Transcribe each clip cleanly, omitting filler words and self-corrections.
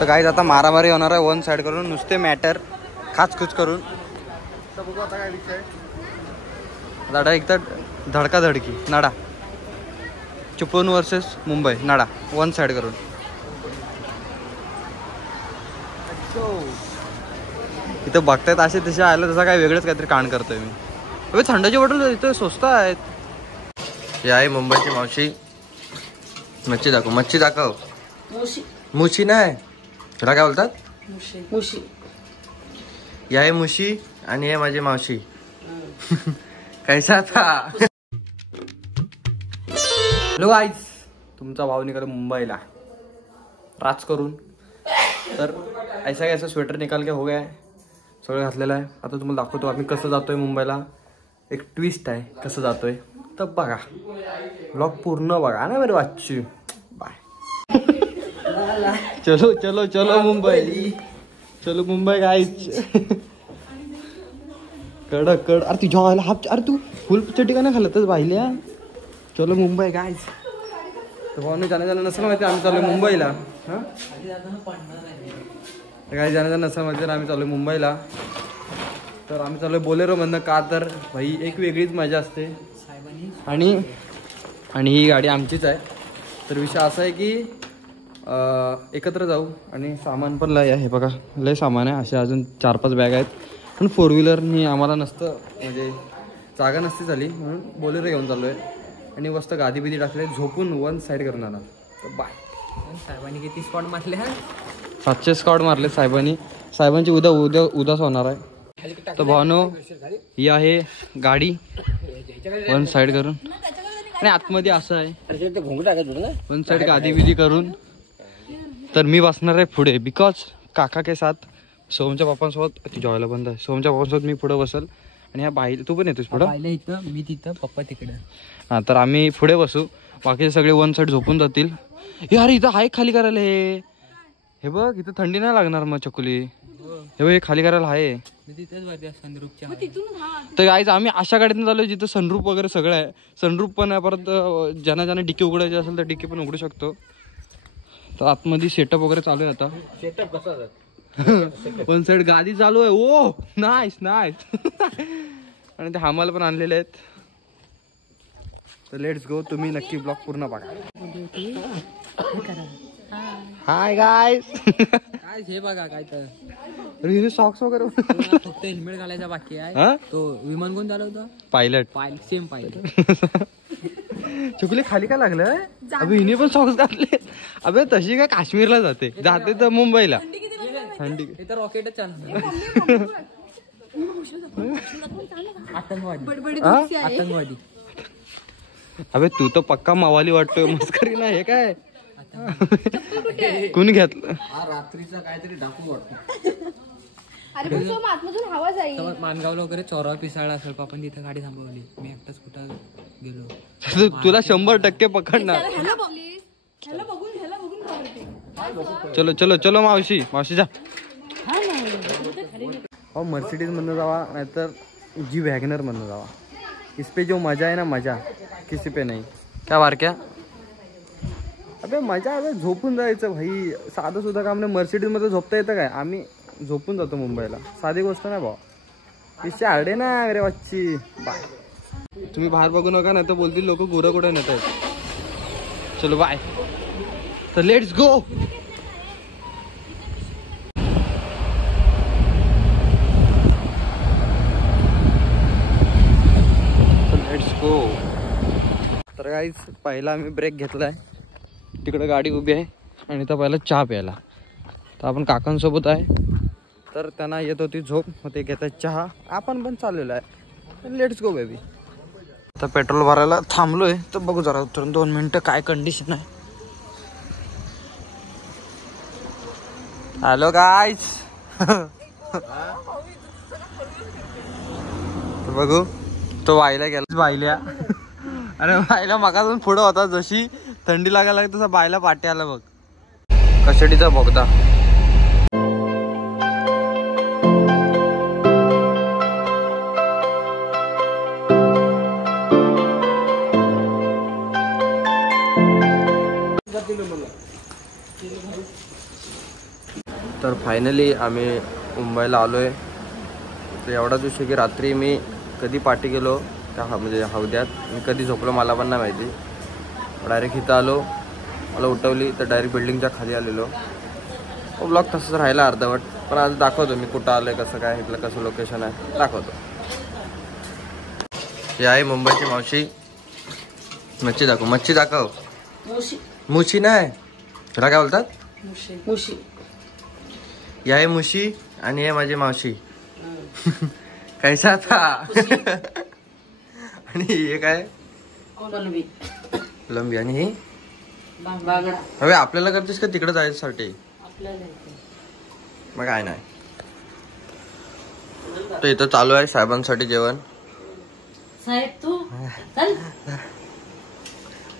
तर गाईज आता मारामारी होणार आहे वन साइड करून, नुसते मॅटर खाचखुच करून. तर बघू आता काय विषय. दाडा एक तर धडकाधडकी नाडा, चिपळूण वर्सेस मुंबई नाडा वन साइड करून. इथं बघतायत असे तसे आलं तसं काय वेगळंच काहीतरी कांड करतोय मी. अबे थंडाची बॉटल इथं स्वस्त आहेत. हे आहे मुंबईची मावशी. मच्छी दाखव, मच्छी दाखव. मुशी नाही, तुला काय बोलतात? मुशी. ही आहे मुशी आणि हे माझी मावशी. कैसा था? हॅलो गाईज, तुमचा भाऊ निघाला मुंबईला राज करून. तर ऐसा कैसा स्वेटर निकाल के हो गया है, सगळं घातलेलं आहे. आता तुम्हाला दाखवतो आम्ही कसं जातोय मुंबईला. एक ट्विस्ट आहे कसं जातोय, तर बघा ब्लॉग पूर्ण बघा ना मेरे बच्चे. बाय. चलो चलो चलो मुंबई, चलो मुंबई गाईज. कडक कड. अरे तुझ्या व्हायला हा, अरे तू फुल चटी का नाही खाल्लतच बाहिल्या. चलो मुंबई गाईज. तर भाऊ जाण्याचं नसेल माहिती आम्ही चालू मुंबईला. हां काही जाण्याचं नसेल माहिती आम्ही चालू मुंबईला. तर आम्ही चालू बोलेरो म्हणणं का, तर भाई एक वेगळीच मजा असते. आणि ही गाडी आमचीच आहे. तर विषय असा आहे की एकत्र जाऊ आणि सामान पण लय आहे. बघा लय सामान आहे, असे अजून 4-5 बॅग आहेत. पण 4 व्हीलरनी आम्हाला नसतं, म्हणजे जागा नसती झाली म्हणून बोलेरो घेऊन चाललो आहे. आणि मस्त गादी बिदी टाकले, झोपून वन साईड करणार. तर बाय. साहेबांनी किती स्पॉट मारले? 700 स्कॉट मारले साहेबांनी. साहेबांची उदास होणार आहे. तर भावनो ही आहे गाडी वन साइड करून. आणि आतमध्ये असं आहे वन साइड गादी बिदी करून. तर मी बसणार आहे पुढे, बिकॉज काका के साथ सोमच्या पप्पांसोबत. तुझ्या व्हायला बंद आहे. सोमच्या पप्पांसोबत मी पुढे बसल आणि ह्या बाई तू पण येतोस पुढं. इथं मी तिथं, पप्पा तिकडं. हां, तर आम्ही पुढे बसू, बाकीचे सगळे वन साइड झोपून जातील. हे अरे इथं आहे खाली करायला. हे बघ इथं थंडी नाही लागणार मग चकुली. हे बघ हे खाली करायला आहे. तर गाईज आम्ही अशा गाडीतून चालू जिथं सनरूप वगैरे सगळं आहे. सनरूप पण आहे, परत ज्यांना डिक्की उघडायची असेल तर डिक्की पण उघडू शकतो. तर आतमध्ये सेटअप वगैरे चालू आहे आता. सेटअप कसा वन साइड गादी चालू आहे. ओ नाईस नाईस. आणि ते हमाल पण आणलेले आहेत. तर लेट्स गो. तुम्ही नक्की ब्लॉग पूर्ण बघा. Hi guys. काय हे बघा काय तर सॉक्स वगैरे फक्त हेल्मेट घालायचा बाकी आहे. तो विमान कोण चालवतो? पायलट. Same pilot. चुकले खाली काय लागलं? अबे हिने पण सॉक्स घातले. अबे तशी काय काश्मीरला जाते तर मुंबईला. थंडी इथं रॉकेटच चालणार. आतंकवादी. अबे तू तर पक्का मावाली वाटतोय. मस्करी नाही हे काय. कुणी घेतलं? रात्रीचा काहीतरी डाकू वाटतो. मानगावला वगैरे चोरा पिसाळा असेल, आपण तिथे गाडी थांबवली. मी एकटाच कुठं गेलो. तुला 100% पकडणार. चलो चलो चलो मावशी जा. और मर्सिडीज मधनं जावा नाहीतर जी वॅगनर मधनं जावा. इस पे जो मजा आहे ना, मजा किसी पे नहीं. क्या बारक्या? अबे मजा आहे झोपून जायचं भाई. साधं सुद्धा काम नाही. मर्सिडीज मध्ये झोपता येतं काय? आम्ही झोपून जातो मुंबईला. साधी गोष्ट नाही भाऊ. इच्छा आडे ना अरे बच्ची. बाय. तुम्ही बाहेर बघू नका नाही तर बोलतील लोक गुरं कुठे नेत आहेत. चलो बाय. तर लेट्स गो. तर गाईज पहिला आम्ही ब्रेक घेतलाय. तिकडे गाडी उभी आहे आणि तर पहिला चहा प्यायला. तर आपण काकांसोबत आहे. तर त्यांना येत होती झोप, मग ते घेतात चहा. आपण पण चाललेलो आहे. Let's go baby. आता पेट्रोल भरायला थांबलोय. तर बघू जरा उतरून 2 मिनिटं काय कंडिशन आहे. Hello guys. बघू तो वायला गेला. वायल्या अरे वायला मगातून पुढं होता. जशी थंडी लागायला लागली तसा बायला पाठी आला बघ. कशेडीचा बोगदा. तर फायनली आम्ही मुंबईला आलो आहे. तर एवढाच विषय की रात्री मी कधी पार्टी गेलो त्या म्हणजे हौद्यात, मी कधी झोपलो मला पण नाही माहिती. डायरेक्ट इथं आलो, मला उठवली तर डायरेक्ट बिल्डिंगच्या खाली आलेलो. ब्लॉग तसंच राहिला अर्धवट, पण आज दाखवतो मी कुठं आलो आहे, कसं काय, इथलं कसं लोकेशन आहे दाखवतो. ही आहे मुंबईची मावशी. मच्छी दाखव, मच्छी दाखव. मुशी नाही, तुला काय बोलतात? मुशी. ही आहे मुशी आणि हे माझी मावशी. कैसा था? आणि हे काय? लंबी. आणि ही हवे आपल्याला करतेस का तिकडे जायसाठी? मग काय नाही. तर इथं चालू आहे साहेबांसाठी जेवण.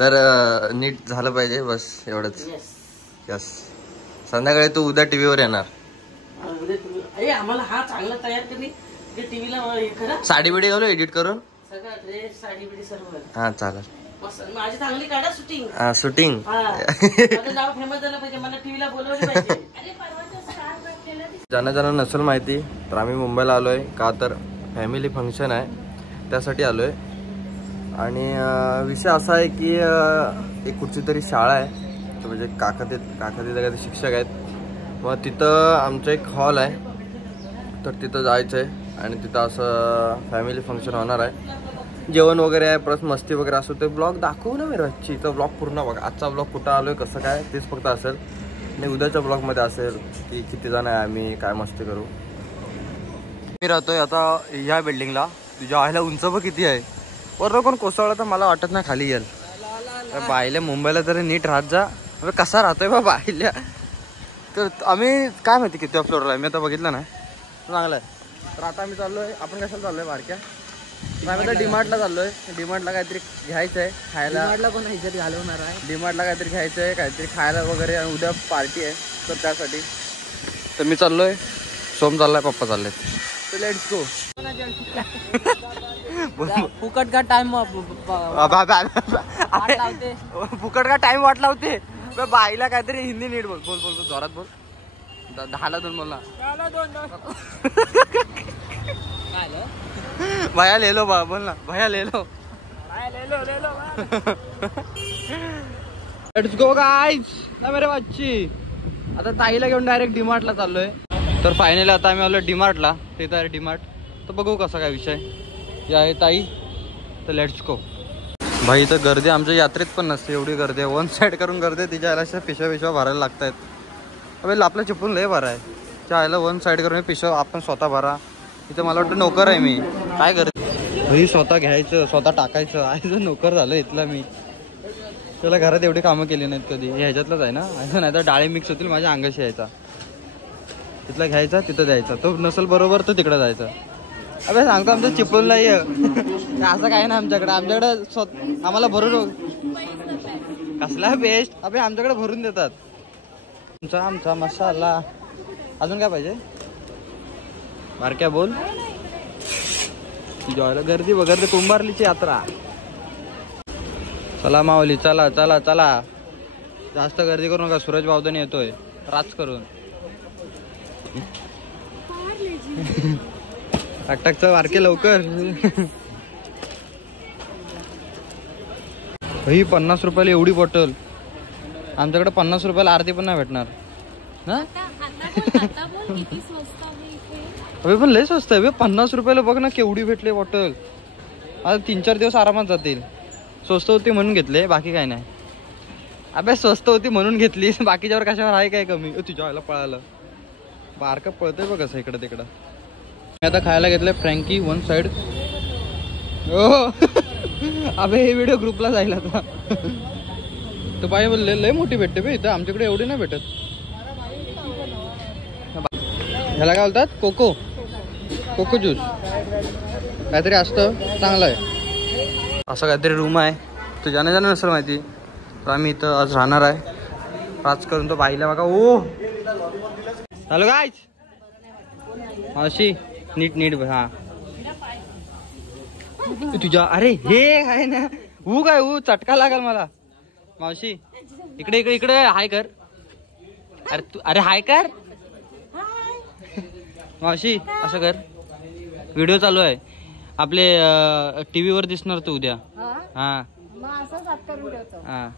तर नीट झालं पाहिजे बस एवढंच. यस. संध्याकाळी तू उद्या टीव्हीवर येणार. आम्हाला हा चांगला तयार करी टीव्हीला साडी बिडी घालू एडिट करून. सगळं साडी बिडी सर्व. हा चालेल. माझी चांगली काढा शूटिंग. हा शूटिंग. माझं नाव फेमस झालं पाहिजे, मला टीव्हीला बोलवलं पाहिजे. ज्यांना नसेल माहिती तर आम्ही मुंबईला आलोय का तर फॅमिली फंक्शन आहे, त्यासाठी आलोय. आणि विषय असा आहे की एक कुठची तरी शाळा आहे, तर म्हणजे काकाते काही शिक्षक आहेत. मग तिथं आमचं एक हॉल आहे, तर तिथं जायचं आहे. आणि तिथं असं फॅमिली फंक्शन होणार आहे. जेवण वगैरे आहे प्लस मस्ती वगैरे असं. ते ब्लॉग दाखवू ना मी रोजची, तर ब्लॉग पूर्ण बघा. आजचा ब्लॉग कुठं आलोय कसं काय तेच फक्त असेल, आणि उद्याच्या ब्लॉगमध्ये असेल की किती जण आहे आम्ही, काय मस्ती करू. मी राहतोय आता ह्या बिल्डिंगला. तुझ्या आईला उंच बघ किती आहे. बरोबर कोण कोसळलं तर मला वाटत नाही खाली येईल. बाईला मुंबईला तरी नीट राहत जा. कसा राहतोय बा बाईला. तर आम्ही काय माहिती किती फ्लोअरला आहे, मी आता बघितलं नाही. चांगलं आहे. तर आता आम्ही चाललोय, आपण कशाला चाललोय बारक्या? आम्ही आता डीमार्टला चाललोय. डीमार्टला काहीतरी घ्यायचं आहे खायला. डीमार्टला पण ह्याच्यात घालवणार आहे. डीमार्टला काहीतरी घ्यायचं आहे, काहीतरी खायला वगैरे. आणि उद्या पार्टी आहे तर त्यासाठी. तर मी चाललोय, सोम चाललाय, पप्पा चालले. तर लेट्स गो. फुकट का टाइम फुकट का टाइम वाट लावते बाईला. काहीतरी हिंदी नीट बोल. बोल बोल जोरात बोल. 10ला 2 बोल ना. भैया ले लो बा, बोल ना. भैया ले लो. Let's go guys. मेरे बच्ची. आता ताईला घेऊन डायरेक्ट डीमार्टला चाललोय. तर फायनली आता आम्ही आलो डीमार्टला. तिथं आहे डीमार्ट. तर बघू कसा काय विषय. हे आहे ताई. तर लेट्स गो. भाई इथं गर्दी आमच्या यात्रेत पण नसते एवढी गर्दी आहे. वन साईड करून गर्दी. तिच्या आयला अशा पिशव्या भरायला लागत आहेत. अबे आपल्या चिपळूण लय भरा आहे. त्या आयला वन साईड करून पिशव्या आपण स्वतः भरा. इथं मला वाटतं नोकर आहे मी. काय गर्दी भाई. स्वतः घ्यायचं, स्वतः टाकायचं. आयचं नोकर झालं इथला मी. त्याला घरात एवढी कामं केली नाहीत कधी. ह्याच्यातलंच आहे ना. असं नाही तर डाळी मिक्स होतील माझ्या अंगाशी यायचा. तिथला घ्यायचा, तिथं द्यायचा. तो नसेल बरोबर तर तिकडं जायचं. अबे सांगतो आमचं चिपळूणला ये. असं काय ना आमच्याकडे. आम्हाला भरून कसला बेस्ट. अबे आमच्याकडे भरून देतात. आमचा मसाला. अजून काय पाहिजे बारक्या बोल. तुझ्या गर्दी वगैरे कुंभारलीची यात्रा. चला माऊली चला चला चला. जास्त गर्दी करू नका. सूरज बावधन येतोय राज करून. टकटकचं बारके लवकर. ही 50 रुपयाला एवढी बॉटल. आमच्याकडे 50 रुपयाला अर्धी पण नाही भेटणार ना. अबे पण लय स्वस्त आहे. 50 रुपयाला बघ ना केवढी भेटले बॉटल. आता 3-4 दिवस आरामात जातील. स्वस्त होती म्हणून घेतले, बाकी काय नाही. अबे स्वस्त होती म्हणून घेतली, बाकीच्यावर कशावर आहे काय कमी. तुझ्या व्हायला पळालं बारका पळतोय बघ कसं इकडं तिकडं. मी आता खायला घेतलंय फ्रँकी वन साइड. अबे हे व्हिडिओ ग्रुपला जाईल आता. तर बाई बोलले लय मोठी भेटते बे इथं. आमच्याकडे एवढी नाही भेटत. ह्याला काय बोलतात? कोको. कोको ज्यूस काहीतरी असतं, चांगलं आहे. असं काहीतरी रूम आहे. तो जाणं नसेल माहिती. तर आम्ही इथं आज राहणार आहे. राज करून तो बाईला बघा. ओ हॅलो गाईज. मावशी नीट नीट. हा तुझ्या. अरे हे आहे ना. काय चटका लागल मला. मावशी इकडे इकडे इकडे हाय कर. अरे तू. अरे हाय कर. मावशी असं कर, व्हिडिओ चालू आहे आपले, TV वर दिसणार तू उद्या. हा हा,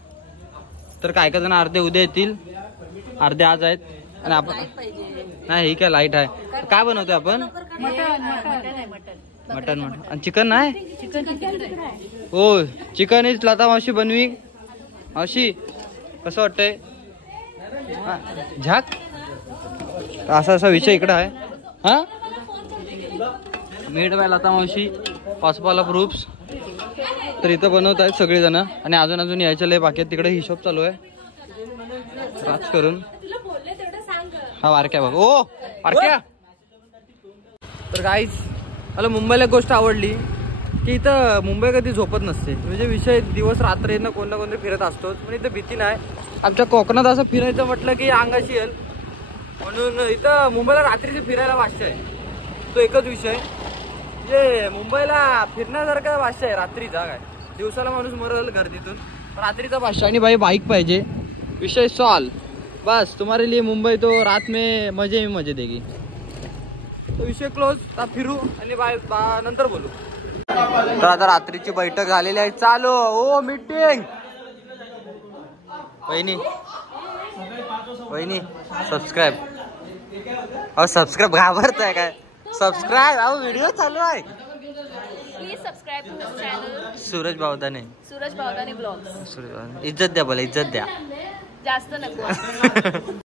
तर काय काय जण अर्धे उद्या येतील, अर्धे आज आहेत. आणि आपण नाही, ही काय लाईट आहे. काय बनवतोय आपण? मटन. आणि चिकन नाही? हो, चिकन इज लता मावशी बनवी. मावशी कसं वाटतंय? झाक असा विषय इकडं आहे. हा, मेड बाय लता मावशी, पासपाला प्रूफ्स. तर इथं बनवत आहेत सगळेजण आणि अजून यायचे लय बाकी आहेत. तिकडे हिशोब चालू आहे राज करून. हा वारक्या बघ, ओ वारक्या. तर गाईज मला मुंबईला एक गोष्ट आवडली की इथं मुंबई कधी झोपत नसते. म्हणजे विषय दिवस रात्री ना कोण ना कोणतरी फिरत असतोच, पण इथं भीती नाही. आमच्या कोकणात असं फिरायचं म्हटलं की अंगाशी येईल, म्हणून इथं मुंबईला रात्रीचे फिरायला वाजता आहे. तो एकच विषय म्हणजे मुंबईला फिरण्यासारखा वाजता आहे रात्रीचा. काय दिवसाला माणूस मरल गर्दीतून, रात्रीचा वाजता. आणि बाईक पाहिजे, विषय सॉल्व. बस तुम्हारे लिए मुंबई तो रात में मजे देगी. तो विषय क्लोज. आता फिरू आणि नंतर बोलू. तर आता रात्रीची बैठक झालेली आहे चालू. ओ मीटिंग. वहिनी सबस्क्राईब. अहो सबस्क्राईब घाबरताय काय? सबस्क्राईब. अहो व्हिडिओ चालू आहे. Please subscribe to this channel. Suraj Bawdane Suraj Bawdane vlogs. इज्जत द्या, बोला इज्जत द्या. जास्त नको.